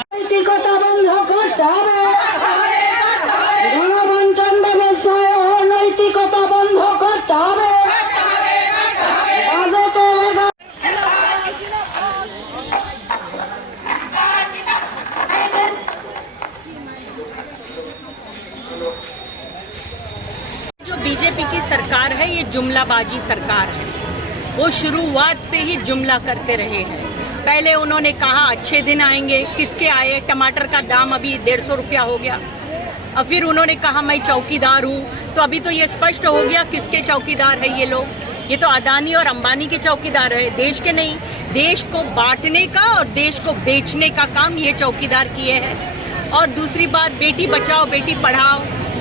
নৈতিকতা বন্ধ করতে হবে, গণবন্টন ব্যবস্থায় অনৈতিকতা বন্ধ করতে হবে। जो बीजेपी की सरकार है ये जुमलाबाजी सरकार है। वो शुरुआत से ही जुमला करते रहे हैं। पहले उन्होंने कहा अच्छे दिन आएंगे, किसके आए? टमाटर का दाम अभी 150 रुपया हो गया। और फिर उन्होंने कहा मैं चौकीदार हूँ, तो अभी तो ये स्पष्ट हो गया किसके चौकीदार है ये लोग। ये तो अदानी और अंबानी के चौकीदार है, देश के नहीं। देश को बांटने का और देश को बेचने का काम ये चौकीदार किए हैं। और दूसरी बात, बेटी बचाओ बेटी पढ़ाओ,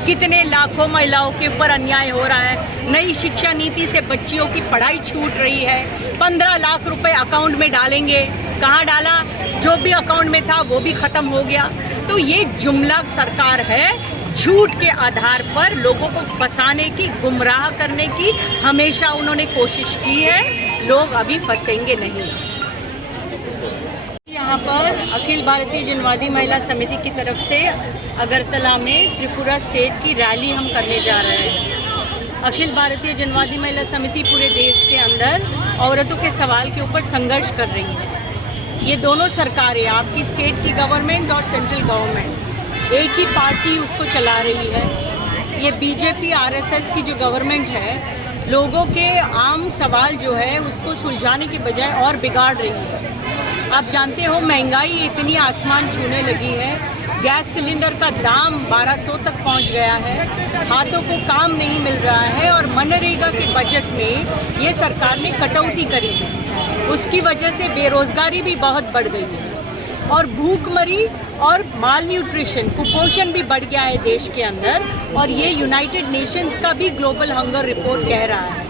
कितने लाखों महिलाओं के ऊपर अन्याय हो रहा है। नई शिक्षा नीति से बच्चियों की पढ़ाई छूट रही है। 15 लाख रुपए अकाउंट में डालेंगे, कहाँ डाला? जो भी अकाउंट में था वो भी खत्म हो गया। तो ये जुमला सरकार है, झूठ के आधार पर लोगों को फंसाने की, गुमराह करने की हमेशा उन्होंने कोशिश की है। लोग अभी फंसेंगे नहीं। यहाँ पर अखिल भारतीय जनवादी महिला समिति की तरफ से अगरतला में त्रिपुरा स्टेट की रैली हम करने जा रहे हैं। अखिल भारतीय जनवादी महिला समिति पूरे देश के अंदर औरतों के सवाल के ऊपर संघर्ष कर रही है। ये दोनों सरकारें, आपकी स्टेट की गवर्नमेंट और सेंट्रल गवर्नमेंट, एक ही पार्टी उसको चला रही है। ये बीजेपी आरएसएस की जो गवर्नमेंट है, लोगों के आम सवाल जो है उसको सुलझाने के बजाय और बिगाड़ रही है। आप जानते हो महंगाई इतनी आसमान छूने लगी है, गैस सिलेंडर का दाम 1200 तक पहुंच गया है, हाथों को काम नहीं मिल रहा है। और मनरेगा के बजट में ये सरकार ने कटौती करी है, उसकी वजह से बेरोजगारी भी बहुत बढ़ गई है। और भूखमरी और माल न्यूट्रिशन, कुपोषण भी बढ़ गया है देश के अंदर। और ये यूनाइटेड नेशंस का भी ग्लोबल हंगर रिपोर्ट कह रहा है।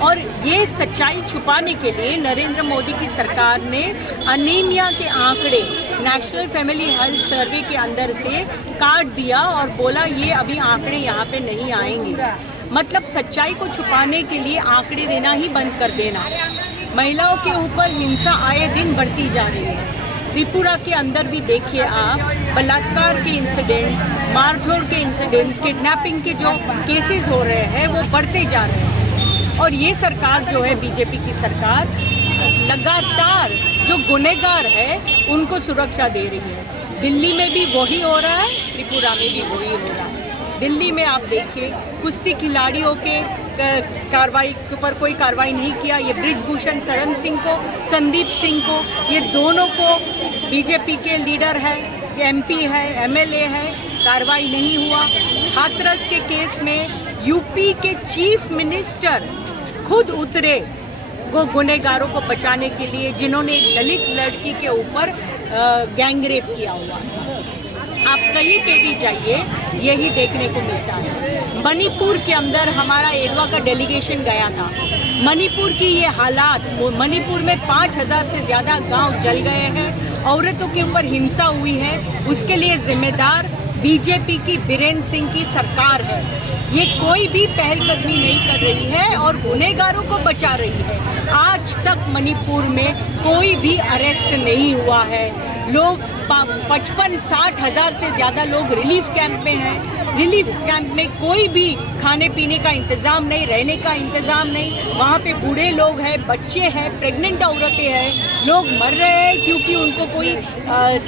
और ये सच्चाई छुपाने के लिए नरेंद्र मोदी की सरकार ने अनीमिया के आंकड़े नेशनल फैमिली हेल्थ सर्वे के अंदर से काट दिया और बोला ये अभी आंकड़े यहाँ पे नहीं आएंगे। मतलब सच्चाई को छुपाने के लिए आंकड़े देना ही बंद कर देना। महिलाओं के ऊपर हिंसा आए दिन बढ़ती जा रही है। त्रिपुरा के अंदर भी देखिए आप, बलात्कार के इंसिडेंट्स, मारझोड़ के इंसिडेंट्स, किडनैपिंग के जो केसेस हो रहे हैं वो बढ़ते जा रहे हैं। और ये सरकार जो है बीजेपी की सरकार लगातार जो गुनहगार है उनको सुरक्षा दे रही है। दिल्ली में भी वही हो रहा है, त्रिपुरा में भी वही हो रहा है। दिल्ली में आप देखिए कुश्ती खिलाड़ियों के कार्रवाई के ऊपर कोई कार्रवाई नहीं किया। ये ब्रिजभूषण शरण सिंह को, संदीप सिंह को, ये दोनों को बीजेपी के लीडर है, एमपी है, एमएलए है, कार्रवाई नहीं हुआ। हाथरस के केस में यूपी के चीफ मिनिस्टर खुद उतरे को गुनहगारों को बचाने के लिए, जिन्होंने एक दलित लड़की के ऊपर गैंगरेप किया हुआ था। आप कहीं पे भी जाइए यही देखने को मिलता है। मणिपुर के अंदर हमारा एडवा का डेलीगेशन गया था। मणिपुर की ये हालात, मणिपुर में 5000 से ज़्यादा गांव जल गए हैं, औरतों के ऊपर हिंसा हुई है। उसके लिए जिम्मेदार बीजेपी की बीरेन्द्र सिंह की सरकार है। ये कोई भी पहलकदमी नहीं कर रही है और गुनहगारों को बचा रही है। आज तक मणिपुर में कोई भी अरेस्ट नहीं हुआ है। लोग 55-60 हज़ार से ज़्यादा लोग रिलीफ कैंप में हैं। रिलीफ कैंप में कोई भी खाने पीने का इंतज़ाम नहीं, रहने का इंतज़ाम नहीं। वहाँ पे बूढ़े लोग हैं, बच्चे हैं, प्रेग्नेंट औरतें हैं। लोग मर रहे हैं क्योंकि उनको कोई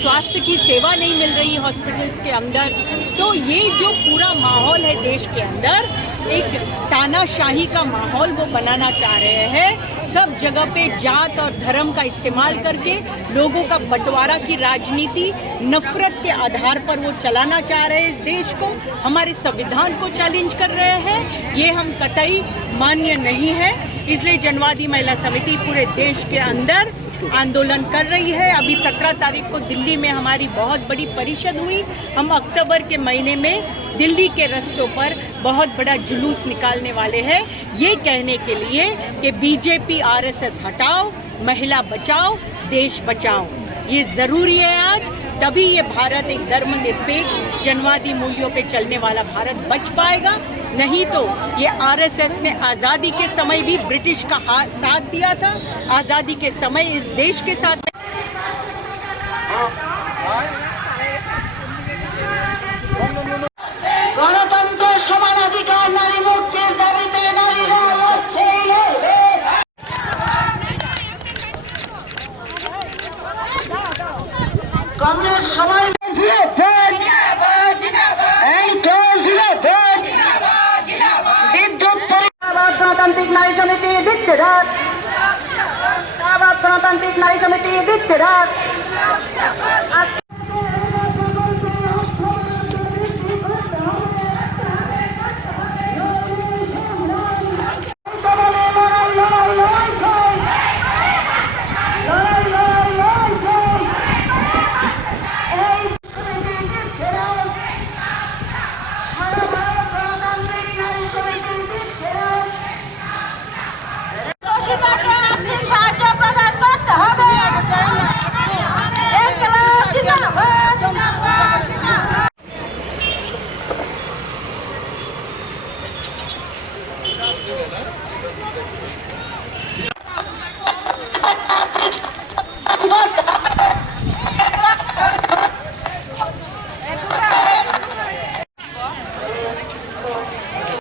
स्वास्थ्य की सेवा नहीं मिल रही हॉस्पिटल्स के अंदर। तो ये जो पूरा माहौल है देश के अंदर, एक तानाशाही का माहौल वो बनाना चाह रहे हैं। सब जगह पे जात और धर्म का इस्तेमाल करके लोगों का बंटवारा की राजनीति, नफरत के आधार पर वो चलाना चाह रहे हैं इस देश को। हमारे संविधान को चैलेंज कर रहे हैं। ये हम कतई मान्य नहीं है। इसलिए जनवादी महिला समिति पूरे देश के अंदर आंदोलन कर रही है। अभी 17 तारीख को दिल्ली में हमारी बहुत बड़ी परिषद हुई। हम अक्टूबर के महीने में दिल्ली के रास्तों पर बहुत बड़ा जुलूस निकालने वाले हैं, ये कहने के लिए कि बीजेपी आरएसएस हटाओ, महिला बचाओ, देश बचाओ। ये ज़रूरी है आज, तभी ये भारत एक धर्मनिरपेक्ष जनवादी मूल्यों पे चलने वाला भारत बच पाएगा। नहीं तो ये आरएसएस ने आज़ादी के समय भी ब्रिटिश का साथ दिया था, आज़ादी के समय इस देश के साथ গণতন্ত্র, সমানাধিকার, নারী মুক্তির দাবিতে নারীরা লড়ছে লড়বে। কমরেড সবাই বিদ্যুৎ গণতান্ত্রিক নারী সমিতি দিচ্ছে ডাক, গণতান্ত্রিক নারী সমিতি দিচ্ছে ডাক।